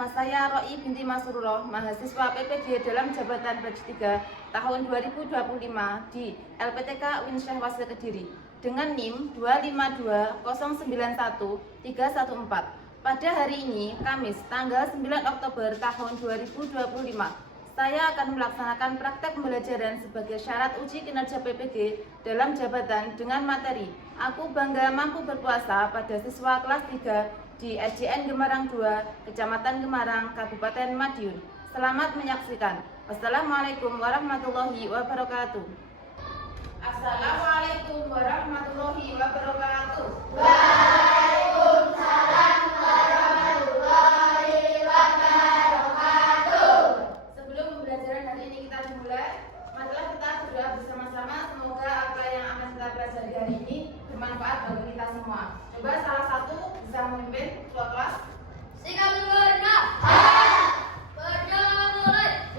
nama saya Roi binti Masrurah, mahasiswa PPG dalam jabatan batch 3 tahun 2025 di LPTK UIN Syekh Wasil Kediri dengan NIM 252091314. Pada hari ini, Kamis, tanggal 9 Oktober tahun 2025, saya akan melaksanakan praktek pembelajaran sebagai syarat uji kinerja PPG dalam jabatan dengan materi Aku Bangga Mampu Berpuasa pada siswa kelas 3 di SDN Gemarang 2, Kecamatan Gemarang, Kabupaten Madiun. Selamat menyaksikan. Wassalamualaikum warahmatullahi wabarakatuh. Assalamualaikum warahmatullahi wabarakatuh. Waalaikumsalam warahmatullahi wabarakatuh. Sebelum pembelajaran hari ini kita dimulai, marilah kita berdoa bersama-sama. Semoga apa yang akan kita pelajari hari ini bermanfaat bagi kita semua. Coba salah satu bisa memimpin ketua kelas. Sikap berbenah. Perjalanan mulai.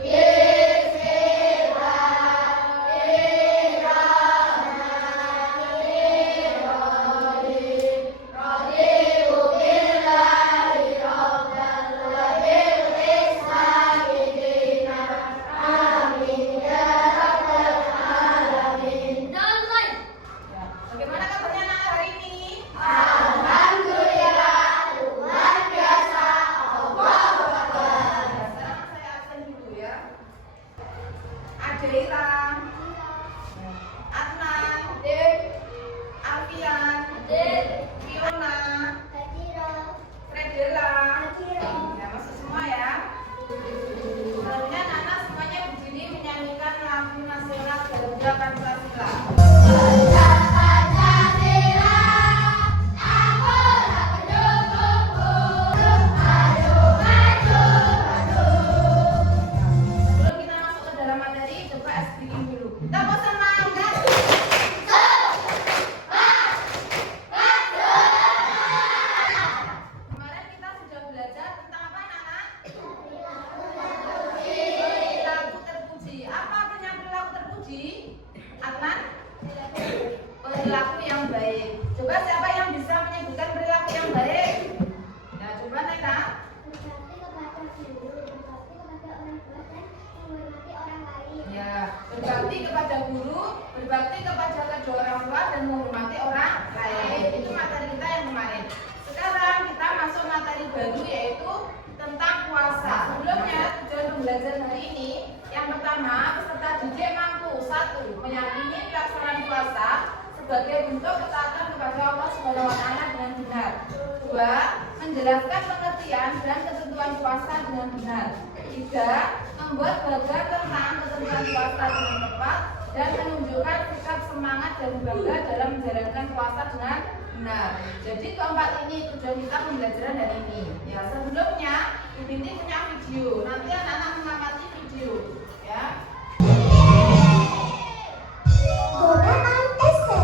Perilaku yang baik. Coba siapa yang bisa menyebutkan perilaku yang baik? Nah, coba Nena. Ya, berbakti kepada guru, berbakti kepada kedua orang tua dan menghormati orang lain. Itu materi kita yang kemarin. Sekarang kita masuk materi baru yaitu tentang puasa. Sebelumnya tujuan pembelajaran hari ini yang pertama, peserta didik mampu 1. Meyakini pelaksanaan puasa sebagai bentuk ketaatan kepada Allah Subhanahu wa Ta'ala dengan benar. 2. Menjelaskan pengertian dan ketentuan puasa dengan benar. 3. Membuat bagan tentang ketentuan puasa dengan tepat dan menunjukkan sikap semangat dan bangga dalam menjalankan puasa dengan benar. Jadi keempat ini tujuan kita pembelajaran hari ini. Ya, sebelumnya Ibu Binti punya video. Nanti anak-anak mengamati video. Ya. Goraan esek.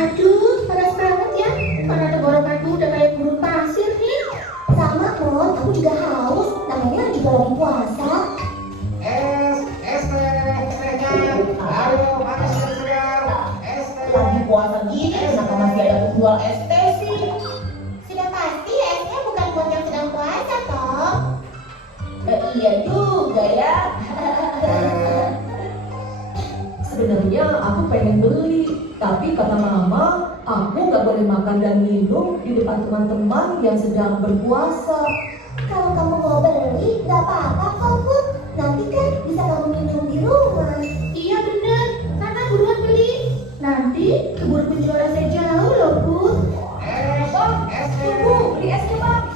Aduh, panas banget ya. Mana tenggorokanku udah kayak gurun pasir nih. Sama Mon, aku juga haus. Namanya juga lagi puasa. Ayo, mana segar? Lagi puasa gini, kenapa masih ada penjual es teh sih? Sudah pasti esnya bukan buat yang sedang puasa toh. Iya juga ya. Sebenarnya aku pengen beli, tapi kata mama, aku nggak boleh makan dan minum di depan teman-teman yang sedang berpuasa. Kalau kamu mau beli, nggak apa-apa kok Put. Nanti kan bisa kamu minum di rumah. Iya bener, Nana buruan beli. Nanti keburu penjual esnya jauh loh Put. Bang, tunggu, beli esnya bang.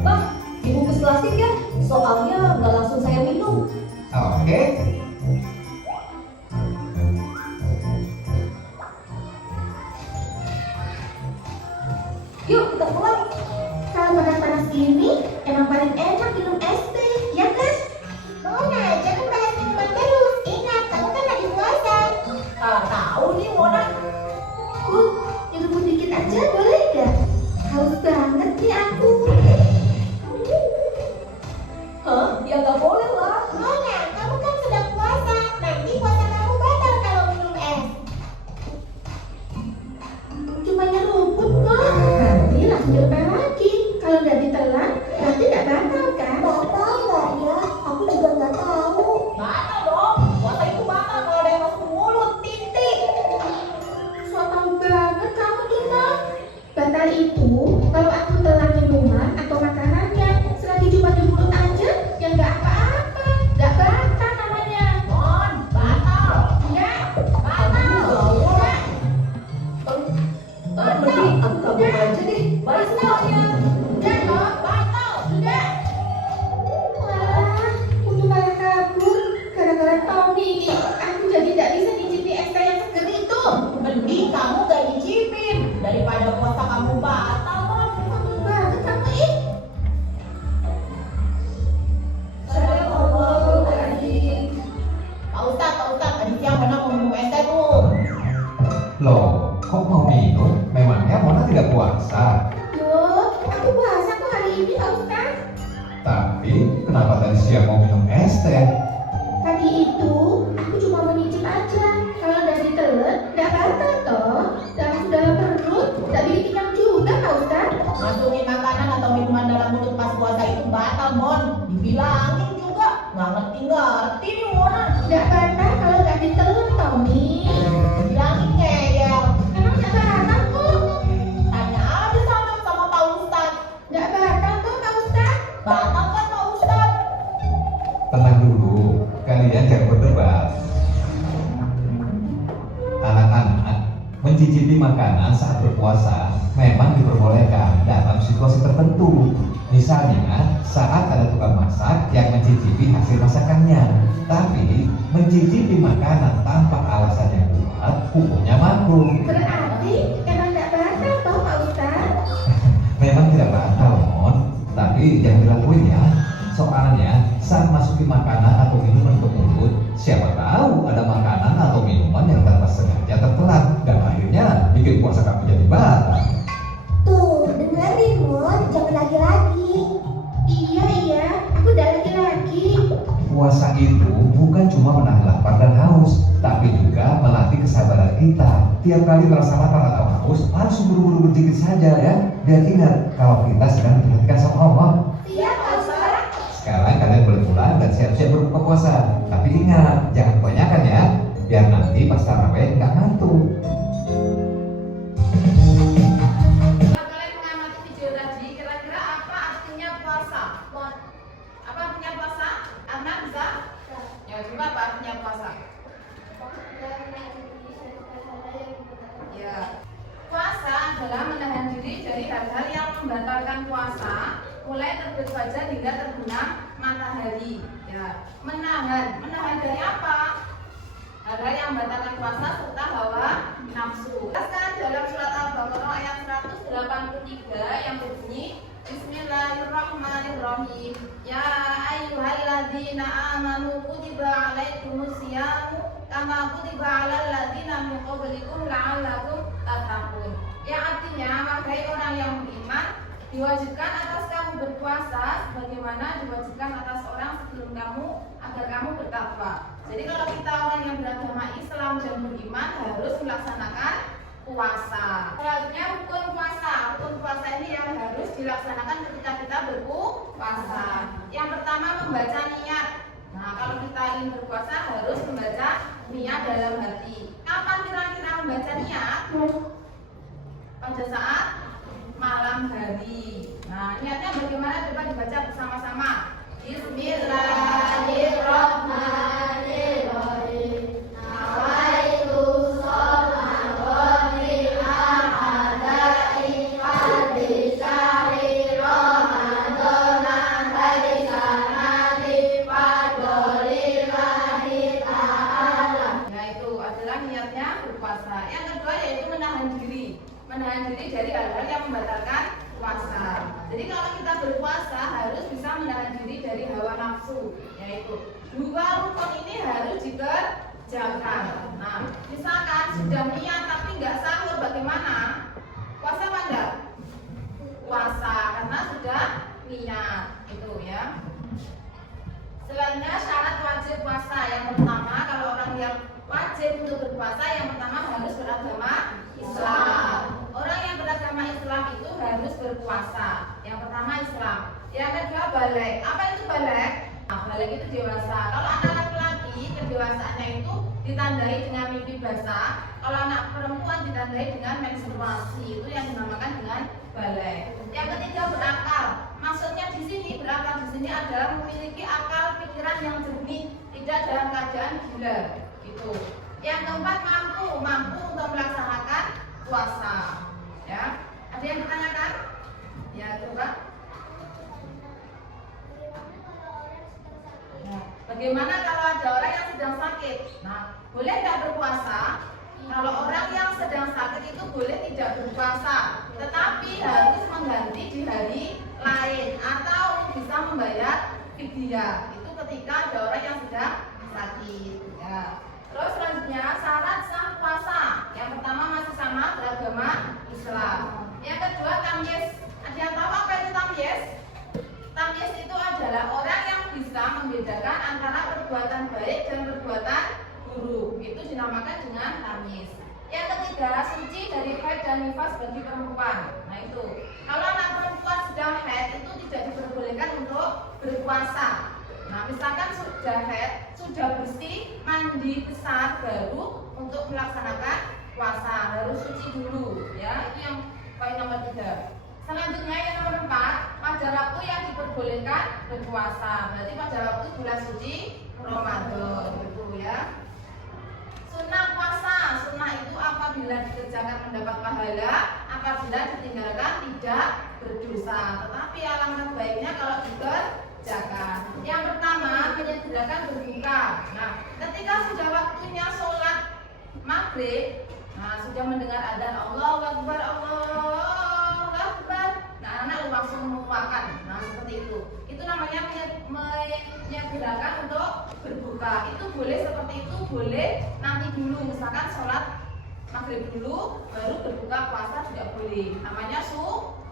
Bang, dibungkus plastik ya, soalnya nggak langsung saya minum. Oke. Yuk kita pulang. Kalau panas-panas gini, emang paling enak minum es teh, ya kan? Mona, jangan bahas minuman terus. Ingat, kamu kan lagi puasa. Tahu nih Mona. Nyeruput dikit aja boleh nggak? Haus banget nih aku. Hah? Ya nggak boleh lah. Mona, kamu kan sedang puasa. Nanti puasa kamu batal kalau minum es. Cuma nyeruput kok. Nanti langsung ditelan lagi. Kalau nggak ditelan, nanti nggak Loh, kok mau minum? Memangnya Mona tidak puasa? Loh, aku puasa kok hari ini Pak Ustaz. Tapi kenapa tadi siang mau minum es teh? Tadi itu aku cuma menyicip aja. Kalau udah ditelan, nggak batal toh. Dan sudah perut, nggak bikin kenyang juga Pak Ustaz. Masukin makanan atau minuman dalam mulut pas puasa itu batal, Mon. Dibilangin juga, nggak ngerti nih Mona. Nggak batal kalau nggak ditelan Tommy. Bilangin ngeyel. Emang nggak batal kok. Tanya aja sama Pak Ustadz. Nggak batal kok Pak Ustaz. Batal kan Pak Ustadz? Tenang dulu, kalian jangan berdebat. Anak-anak, mencicipi makanan saat berpuasa memang diperbolehkan dalam situasi tertentu. Misalnya, saat ada tukang masak yang mencicipi hasil masakannya. Tapi, mencicipi makanan tanpa alasan yang kuat, hukumnya makruh. Berarti emang nggak batal toh Pak Ustaz. Memang tidak batal, Mon. Tapi jangan dilakuin ya. Soalnya, saat masukin makanan atau minuman ke mulut, siapa tahu ada makanan atau minuman yang tanpa sengaja tertelan dan akhirnya bikin puasa kamu jadi batal. Tuh, dengerin Mon, jangan lagi-lagi. Iya, aku udah lagi-lagi. Puasa itu bukan cuma menahan lapar dan haus, tapi juga melatih kesabaran kita. Tiap kali merasa lapar atau haus, langsung buru-buru berzikir saja ya. Biar ingat kalau kita sedang diperhatikan sama Allah. Siap Pak Ustaz. Sekarang kalian boleh pulang dan siap-siap berbuka puasa. Tapi ingat, jangan kebanyakan ya, biar nanti pas tarawih nggak ngantuk. Setelah kalian mengamati video tadi, kira-kira apa artinya puasa? Apa artinya puasa? Anak bisa? Ya, coba apa artinya puasa? Ya, puasa adalah menahan diri dari hal-hal yang membatalkan puasa, mulai terbit fajar hingga terbenam matahari. Ya, menahan dari apa? Hal-hal yang membatalkan puasa serta hawa nafsu. Sekarang dalam surat Al-Baqarah ayat 183 yang berbunyi Bismillahirrahmanirrahim. Ya ayyuhalladzina amanu kutiba alaikumusyamu kama kutiba alal ladzina min qablikum la'allakum tattaqun. Yang artinya, wahai orang yang beriman, diwajibkan atas kamu berpuasa sebagaimana diwajibkan atas orang sebelum kamu agar kamu bertakwa. Jadi kalau kita orang yang beragama Islam dan beriman harus melaksanakan puasa. Selanjutnya rukun puasa. Rukun puasa ini yang harus dilaksanakan ketika kita berpuasa. Yang pertama membaca niat. Nah, kalau kita ingin berpuasa harus membaca niat dalam hati. Kapan kira-kira membaca niat? Pada saat malam hari. Nah, niatnya bagaimana? Coba dibaca bersama-sama. Bismillahirrahmanirrahim. Nawaitu sholat ghairil ahadai fadli syahri Ramadan hari sanati fadlillahi ta'ala. Nah, itu adalah niatnya berpuasa. Yang kedua yaitu menahan diri. Menahan diri dari hal-hal yang membatalkan puasa. Jadi kalau kita berpuasa harus bisa menahan diri dari hawa nafsu, yaitu dua rukun ini harus dikerjakan. Nah, misalkan sudah niat tapi nggak sahur, bagaimana? Puasa apa enggak? Puasa karena sudah niat, itu ya. Selanjutnya syarat wajib puasa. Yang pertama, kalau orang yang wajib untuk berpuasa, yang pertama harus beragama Islam. Orang yang beragama Islam itu harus berpuasa. Yang pertama Islam. Yang kedua balik. Apa itu balik? Nah, balik itu dewasa. Kalau anak laki-laki kedewasaannya itu ditandai dengan mimpi basah. Kalau anak perempuan ditandai dengan menstruasi. Itu yang dinamakan dengan balik. Yang ketiga berakal. Maksudnya di sini berakal di sini adalah memiliki akal pikiran yang jernih, tidak dalam keadaan gila. Gitu. Yang keempat mampu untuk melaksanakan puasa. Ya, ada yang ditanyakan? Ya, coba. Nah, bagaimana kalau ada orang yang sedang sakit? Nah, boleh tidak berpuasa? Kalau orang yang sedang sakit itu boleh tidak berpuasa, tetapi harus mengganti di hari lain atau bisa membayar fidyah. Itu ketika ada orang yang sedang sakit. Ya. Terus selanjutnya syarat sah puasa. Yang pertama dinamakan dengan tamis. Yang ketiga, suci dari haid dan nifas bagi perempuan. Nah itu, kalau anak perempuan sedang haid itu tidak diperbolehkan untuk berpuasa. Nah misalkan sudah haid, sudah bersih, mandi besar baru untuk melaksanakan puasa, harus suci dulu ya. Itu yang poin nomor 3. Selanjutnya yang nomor 4, pada waktu yang diperbolehkan berpuasa. Berarti pada waktu bulan suci Ramadan gitu ya. Sunnah puasa, sunnah itu apabila dikerjakan mendapat pahala, apabila ditinggalkan tidak berdosa. Tetapi alangkah baiknya kalau dikerjakan. Yang pertama, menyediakan berbuka. Nah, ketika sudah waktunya sholat maghrib, nah sudah mendengar adzan Allahu Akbar, Allahu Akbar. Nah, anak langsung makan. Nah, seperti itu. Itu namanya menyediakan untuk berbuka. Itu boleh seperti itu, boleh nanti dulu. Misalkan sholat maghrib dulu, baru berbuka puasa tidak boleh. Namanya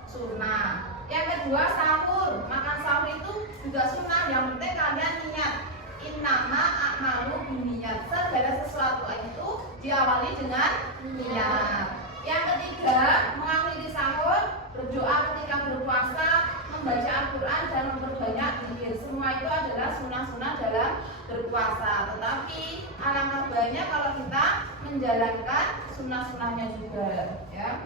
sunnah. Yang kedua, sahur. Makan sahur itu juga sunnah. Yang penting kalian ingat, innama a'malu binniyat. Segala sesuatu itu diawali dengan niat. Yang ketiga, mengakhiri sahur, berdoa ketika berpuasa, membaca Al-Quran dan memperbanyak zikir. Semua itu adalah sunnah-sunnah dalam berpuasa. Tetapi alangkah baiknya kalau kita menjalankan sunnah-sunnahnya juga ya.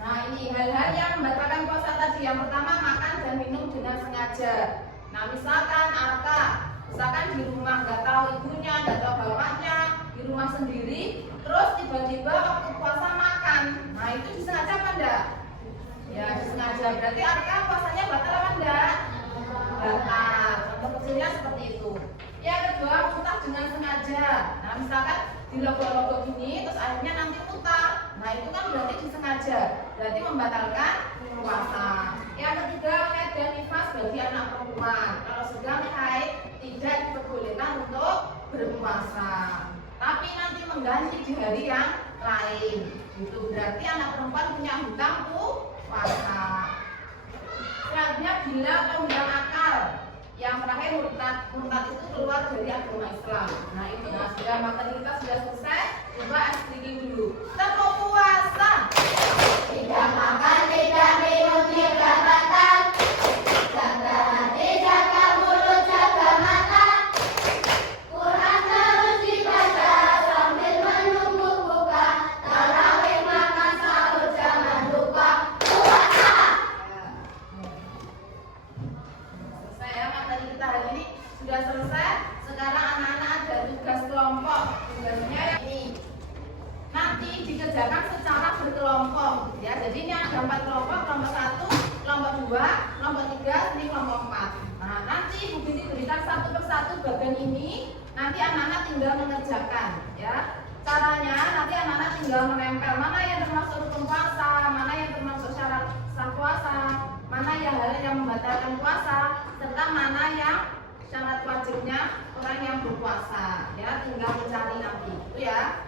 Nah ini hal-hal yang membatalkan puasa tadi. Yang pertama, makan dan minum dengan sengaja. Nah misalkan misalkan di rumah nggak tahu ibunya, nggak tahu bapaknya, di rumah sendiri, terus tiba-tiba waktu puasa makan. Nah itu disengaja apa enggak? Ya disengaja. Berarti artinya puasanya batal apa enggak? Batal. Contoh kecilnya seperti itu. Yang kedua, muntah dengan sengaja. Nah misalkan di logo-logo gini, terus akhirnya nanti muntah. Nah itu kan berarti disengaja. Berarti membatalkan puasa. Yang ketiga, haid dan nifas bagi anak perempuan. Kalau sedang haid tidak diperbolehkan untuk berpuasa. Tapi nanti mengganti di hari yang lain. Itu berarti anak perempuan punya hutang puasa. Selanjutnya bila atau hilang akal. Yang terakhir murtad itu keluar dari agama Islam. Nah itu sudah materi kita sudah selesai. Coba expliking dulu. Kita mau puasa. Tidak makan, tidak minum, tidak batal. Jaga hati, jaga mulut, jaga mata. Quran terus dibaca sambil menunggu buka. Tarawih makan sahur jangan lupa puasa. Selesai ya materi kita hari ini sudah selesai. Sekarang anak-anak ada tugas kelompok. Tugasnya yang ini. Nanti dikerjakan secara berkelompok ya. Jadi ini ada 4 kelompok, kelompok 1, kelompok 2, kelompok 3, ini kelompok 4. Nah nanti Bu Binti berikan satu persatu bagian ini. Nanti anak-anak tinggal mengerjakan ya. Caranya nanti anak-anak tinggal menempel mana yang termasuk rukun puasa, mana yang termasuk syarat sah puasa, mana yang hal yang membatalkan puasa, serta mana yang syarat wajibnya orang yang berpuasa ya. Tinggal mencari nanti itu ya.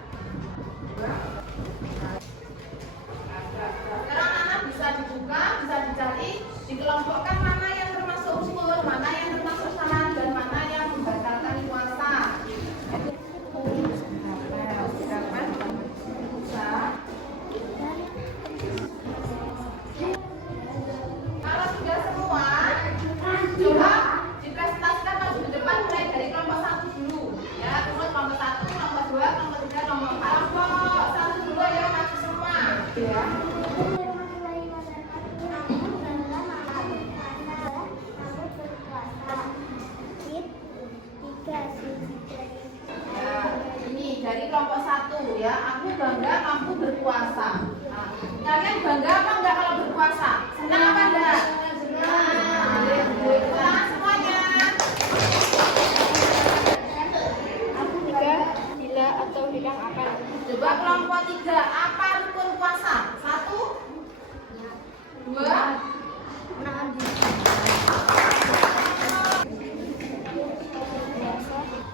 Sekarang anak bisa dibuka, bisa dicari, dikelompokkan mana yang termasuk usul, mana yang termasuk syarat, dan mana yang membatalkan puasa. Kalau sudah semua, coba dipresentasikan maju ke depan mulai dari kelompok 1 dulu, ya. Terus kelompok 1, kelompok 2, kelompok 3, kelompok 4. Kelompok 1 dulu ya, maju semua. Ya. Ini dari kelompok 1 ya. Aku bangga mampu berpuasa. Nah, kalian bangga apa enggak kalau berpuasa? Senang apa enggak? Senang semuanya. Aku juga gila atau hilang akal. Coba kelompok 3, apa rukun puasa? 1, 2, Menahan diri.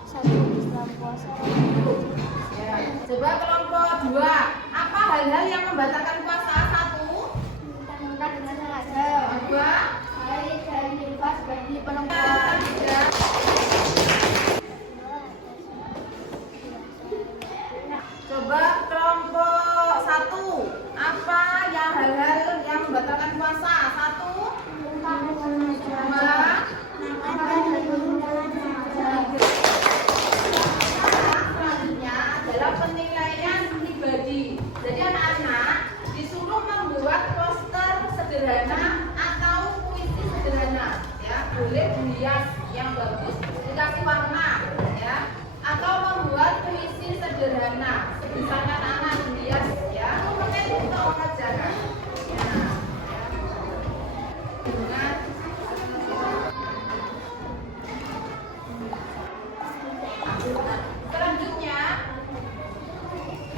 Satu Islam puasa. ya. Coba kelompok 2, apa hal-hal yang membatalkan puasa? 1, Muntah dengan sengaja. 2, Haid dan nifas bagi perempuan. 3. sederhana, sebisa anak-anak bias ya, mungkin untuk mengerjakan. Ya, dengan selanjutnya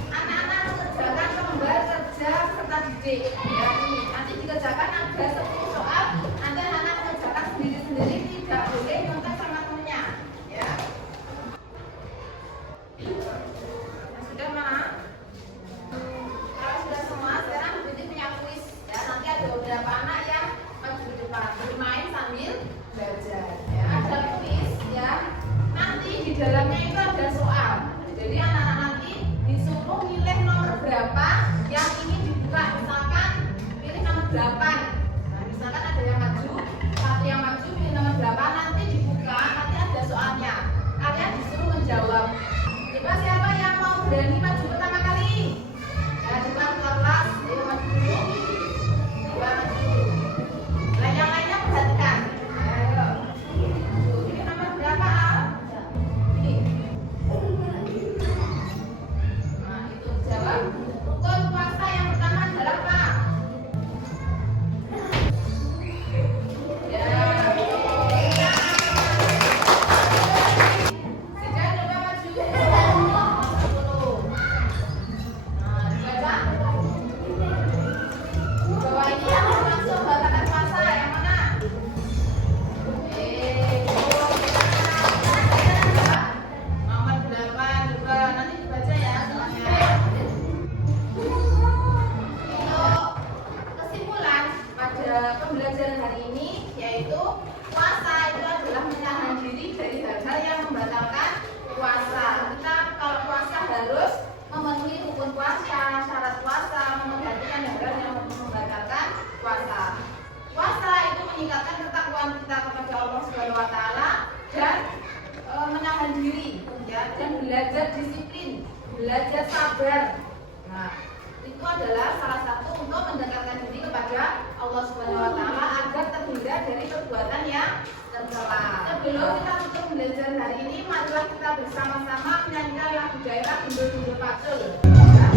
anak-anak mengerjakan lembar kerja peserta didik. Ya, ini nanti dikerjakan ada 10 soal. Nanti anak-anak mengerjakan sendiri-sendiri, tidak boleh nyontek sama temennya. Ya. Sudah mana? Kalau sudah semua, sekarang Budi punya kuis. Ya, nanti ada beberapa anak yang maju ke depan bermain sambil belajar. Ya, ada kuis. Ya, nanti di dalamnya itu ada soal. Jadi anak-anak nanti disuruh milih nomor berapa yang ingin dibuka. Misalkan pilih nomor 8. Nah, misalkan ada yang maju, satu yang maju pilih nomor 8, nanti dibuka, nanti ada soalnya. Kalian disuruh menjawab. Coba siapa yang mau berani maju pertama kali? Ya, coba kelas, ayo maju dulu. Coba maju. Nah, yang lainnya perhatikan. Ayo. Ini nomor berapa, Al? Ini. Nah, itu jawab. Rukun puasa yang pertama adalah apa? Ya. Sudah coba maju. 10. Nah, dibaca. Di bawah ini yang langsung batalkan puasa yang mana? Nomor 8 juga nanti dibaca ya soalnya. Untuk kesimpulan pada pembelajaran hari ini yaitu puasa itu adalah menahan diri dari hal-hal yang membatalkan puasa. Kita kalau puasa harus memenuhi rukun puasa, syarat puasa, memperhatikan hal-hal yang membatalkan puasa. Puasa itu meningkatkan ketakwaan kita kepada Allah Subhanahu wa taala dan menahan diri ya, dan belajar disiplin, belajar sabar. Nah, itu adalah salah satu untuk mendekatkan diri kepada Allah Subhanahu wa taala agar terhindar dari perbuatan yang tercela. Sebelum kita tutup belajar hari ini, marilah kita bersama-sama menyanyikan lagu daerah Gundul Gundul Pacul. Ya.